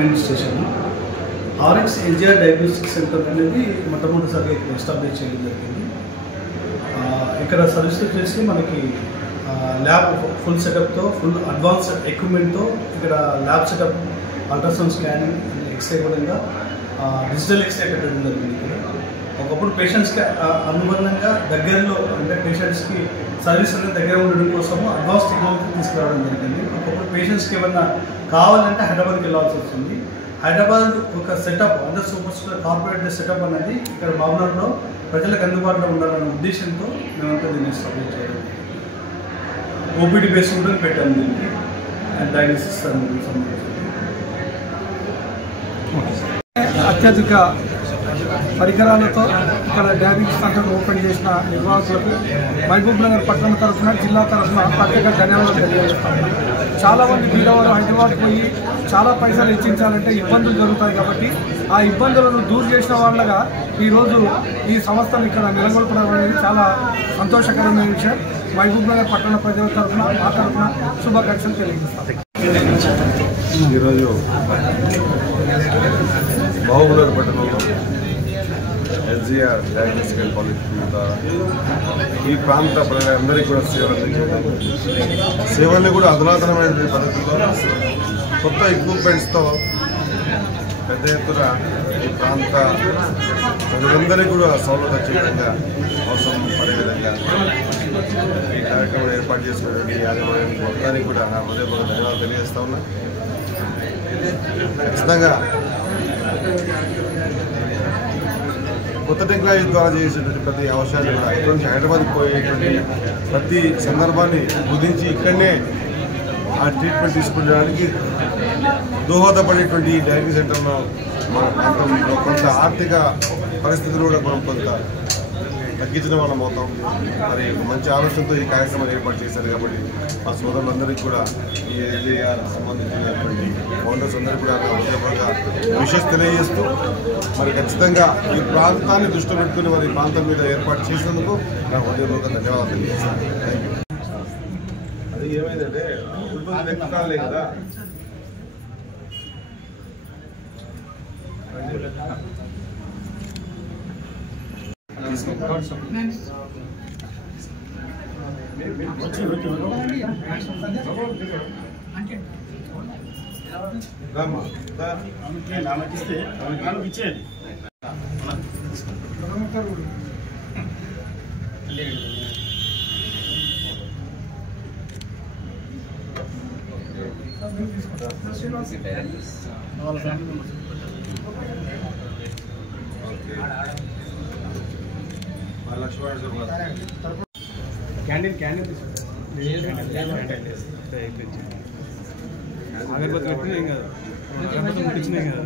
Administration RX NGR diagnostic centre అనేది మొట్టమొదటిసారిగా ఇక్కడ ఎస్టాబ్లిష్ చేయడం జరిగింది. ఇక్కడ సర్వీస్ వచ్చేసి మనకి ల్యాబ్ ఫుల్ సెటప్తో, ఫుల్ అడ్వాన్స్డ్ ఎక్విప్మెంట్తో ఇక్కడ lab setup, ultrasound scanning, X-ray విధంగా డిజిటల్ ఎక్స్రే పెట్టడం జరిగింది. ఇక్కడ ఒకప్పుడు పేషెంట్స్కి అనుబంధంగా దగ్గరలో అంటే పేషెంట్స్కి సర్వీస్ అనేది దగ్గర ఉండడం కోసము అడ్వాన్స్ టెక్నాలజీ తీసుకురావడం జరిగింది. ఒకప్పుడు పేషెంట్స్కి ఏమన్నా కావాలంటే హైదరాబాద్కి వెళ్ళాల్సి వస్తుంది. హైదరాబాద్ ఒక సెటప్ అంటే సూపర్ స్టార్ కార్పొరేట్ సెటప్ అనేది ఇక్కడ మహబూబ్నగర్లో ప్రజలకు అందుబాటులో ఉండాలనే ఉద్దేశంతో మేమంతా దీన్ని ఎస్టాబ్లిష్ చేయడం. ఓపీడీ బేస్ కూడా పెట్టాము దీనికి అండ్ డయాగ్నోసిస్ సంబంధించి. అత్యధిక పరికరాలతో ఇక్కడ డయాగ్నోస్టిక్ సెంటర్ ఓపెన్ చేసిన నిర్వాహకులకు మహబూబ్నగర్ పట్టణం తరఫున, జిల్లా తరఫున ప్రత్యేక ధన్యవాదాలు తెలియజేస్తాము. చాలామంది బీదవారు హైదరాబాద్ పోయి చాలా పైసలు ఇచ్చించాలంటే ఇబ్బందులు జరుగుతాయి కాబట్టి ఆ ఇబ్బందులను దూరం చేసిన వాళ్ళగా ఈరోజు ఈ సంస్థను ఇక్కడ నెలకొల్పడం అనేది చాలా సంతోషకరమైన విషయం. మహబూబ్నగర్ పట్టణ ప్రజల తరఫున, మా తరఫున శుభాకాంక్షలు తెలియజేస్తాం. ఈరోజు మహబూబ్నగర్ పట్టణంలో ఎన్జిఆర్ డయాగ్నోస్టికల్ కాలేజ్ ద్వారా ఈ ప్రాంత ప్రజలందరికీ కూడా సేవల్ని కూడా అధునాతనమైన పద్ధతిలో కొత్త ఎక్విప్మెంట్స్తో పెద్ద ఎత్తున ఈ ప్రాంత ప్రజలందరికీ కూడా సౌలభ్యం వచ్చే విధంగా, అవసరం పడే విధంగా ఈ కార్యక్రమం ఏర్పాటు చేసుకునే యాజమాన్యం మొత్తానికి కూడా నా హృదయపూర్వక ధన్యవాదాలు తెలియజేస్తా ఉన్నా. ఖచ్చితంగా కొత్త టెక్నాలజీ ద్వారా చేసేటువంటి ప్రతి అవసరాన్ని కూడా ఇక్కడ నుంచి హైదరాబాద్కి పోయేటువంటి ప్రతి సందర్భాన్ని గురించి ఇక్కడనే ఆ ట్రీట్మెంట్ తీసుకునేడానికి దోహదపడేటువంటి డయాగ్నోస్టిక్ సెంటర్లో మన ప్రాంతంలో కొంత ఆర్థిక పరిస్థితులు కూడా మనం కొంత తగ్గించిన వాళ్ళం అవుతాం. మరి మంచి ఆలోచనతో ఈ కార్యక్రమాన్ని ఏర్పాటు చేశారు కాబట్టి మా సోదరులందరికీ కూడా ఈ ఎన్జిఆర్ సంబంధించినటువంటి ఫౌండర్స్ అందరికీ కూడా హృదయపూర్వక విషెస్ తెలియజేస్తూ మరి ఖచ్చితంగా ఈ ప్రాంతాన్ని దృష్టిలో పెట్టుకుని మరి ఈ ప్రాంతం మీద ఏర్పాటు చేసినందుకు నాకు హృదయపూర్వక ధన్యవాదాలు తెలియజేస్తాను. Thank you. అది ఏమైందంటే లెక్కలే కదా అగరబత్తి పెట్టినా ఏం కాదు, అగరబత్తి ముట్టించినా ఏం కాదు.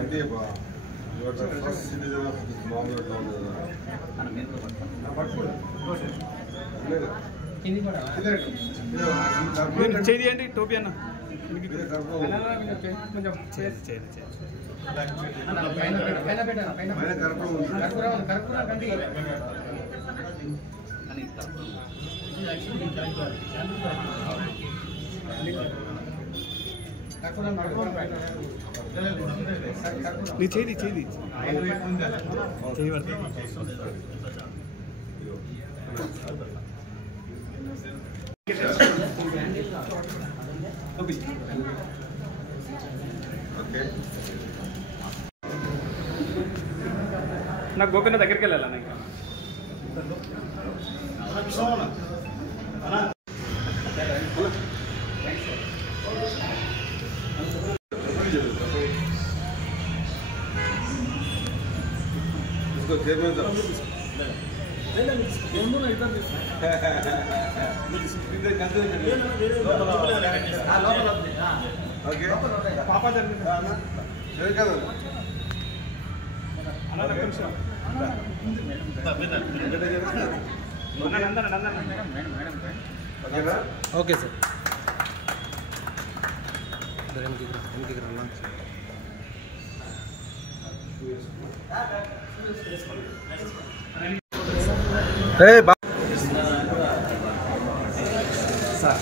అంటే చేయండి టోపీ అన్న నీ చేయి చేయబడుతుంది. నాకు గోపిన దగ్గరికి వెళ్ళాలి. పాపా ఓకే సార్. సార్